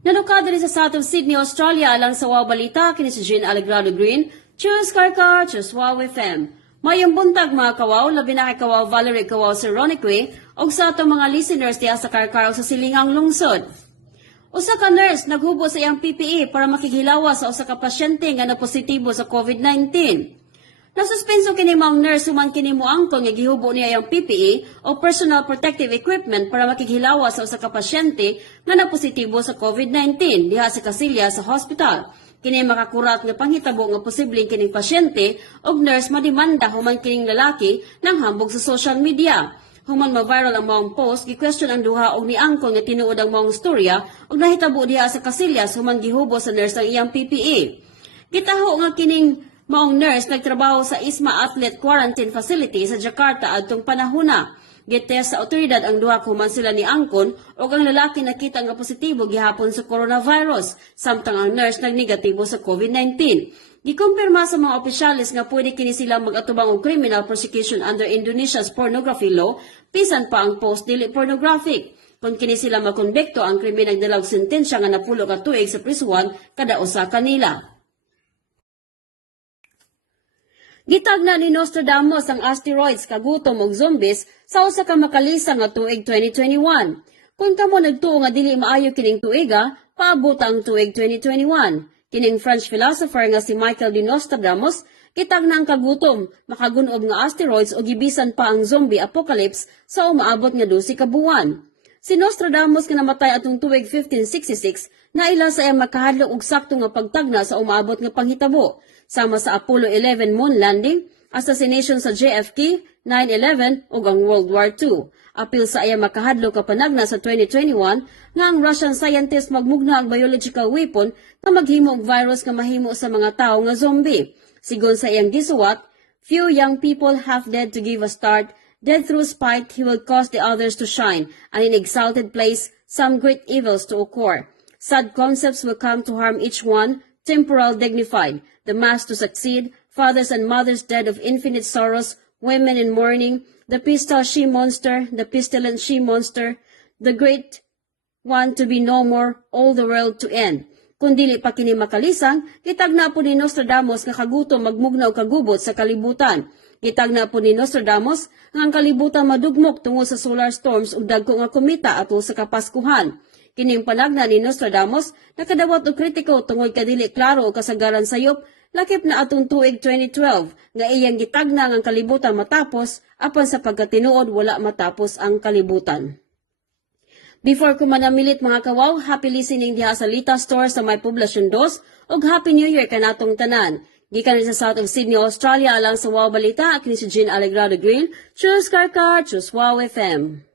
Nanukado rin sa South of Sydney, Australia alang sa Wow Balita, kini si Jean Alegrado Green, Choose Karkar, Choose Wow FM. Mayong buntag mga kawaw, labi na kay kawaw Valerie Kawaw sa Ronique, og sa atong mga listeners diya sa Karkar sa Silingang Lungsod. Usa ka nurse naghubo sa iyang PPE para makighilawa sa usa ka pasyente nga na positibo sa COVID-19. Nasuspenso kini maong nurse human kini mo angkon nga gihubo niya iyang PPE o personal protective equipment para makighilawa sa usa ka pasyente nga na positibo sa COVID-19 diha sa Casillas sa hospital. Kini makakurat nga panghitabo nga posibleng kining pasyente og nurse madimanda human kining lalaki nang hambog sa social media. Human ma-viral ang maong post, gi-question ang duha og niangkon nga tinuod ang maong storya og nahitabo diha sa Casillas human gihubo sa nurse ang iyang PPE. Gitaho nga kining maong nurse nagtrabaho sa ISMA Athlete Quarantine Facility sa Jakarta adtong panahona. Gitest sa otoridad ang duha kuman sila ni Angkon ug ang lalaki nakita nga positibo gihapon sa coronavirus samtang ang nurse nagnegatibo sa COVID-19. Gikumpirma sa mga opisyalis nga pwede kini sila mag-atubang og criminal prosecution under Indonesia's pornography law bisan pa ang post dili pornographic. Kung kini sila makonbekto ang krimen nagdalag sentensya nga napulo ka tuig sa prisuan kada usa kanila. Gitag na ni Nostradamus ang asteroids kagutom og zombies sa usa ka makalisa nga tuig 2021. Kung kamo nagtuo nga dili maayo kining tuiga, paabot ang tuig 2021. Kining French philosopher nga si Michael de Nostradamus, kitag na ang kagutom, makagunob nga asteroids o gibisan pa ang zombie apocalypse sa umaabot nga 12 ka buwan. Si Nostradamus nga namatay atong tuig 1566 na ila sa iyang og sakto nga pagtagna sa umaabot nga panghitabo sama sa Apollo 11 moon landing, assassination sa JFK, 9/11 ug ang World War II. Apil sa iyang makahadlok ka panagna sa 2021 nga ang Russian scientist magmugna ang biological weapon nga maghimo og virus nga mahimo sa mga tawo nga zombie. Sigon sa iyang gisuwat, few young people have dead to give a start Dead through spite, he will cause the others to shine, and in exalted place, some great evils to occur. Sad concepts will come to harm each one, temporal dignified, the mass to succeed, fathers and mothers dead of infinite sorrows, women in mourning, the pistol she-monster, the pestilent she-monster, the great one to be no more, all the world to end. Kung pa kini makalisang, kitag na po ni Nostradamus nga kagutom magmugna og kagubot sa kalibutan. Kitag na po ni Nostradamus nga ang kalibutan madugmok tungod sa solar storms ug dagko nga kometa atol sa kapaskuhan. Kining panagna ni Nostradamus nakadawat og kritiko tungod kadili klaro o kasagaran sayop lakip na atong tuig 2012 nga iyang gitagna ang kalibutan matapos apan sa pagkatinuod wala matapos ang kalibutan. Before ko manamilit mga kawaw, happy listening diha sa Lita Store sa may Poblacion 2 ug Happy New Year kanatong tanan. Gikan sa South of Sydney, Australia alang sa Wow Balita, akin si Jean Alegrado Green, Choose Karkar, Choose Wow FM.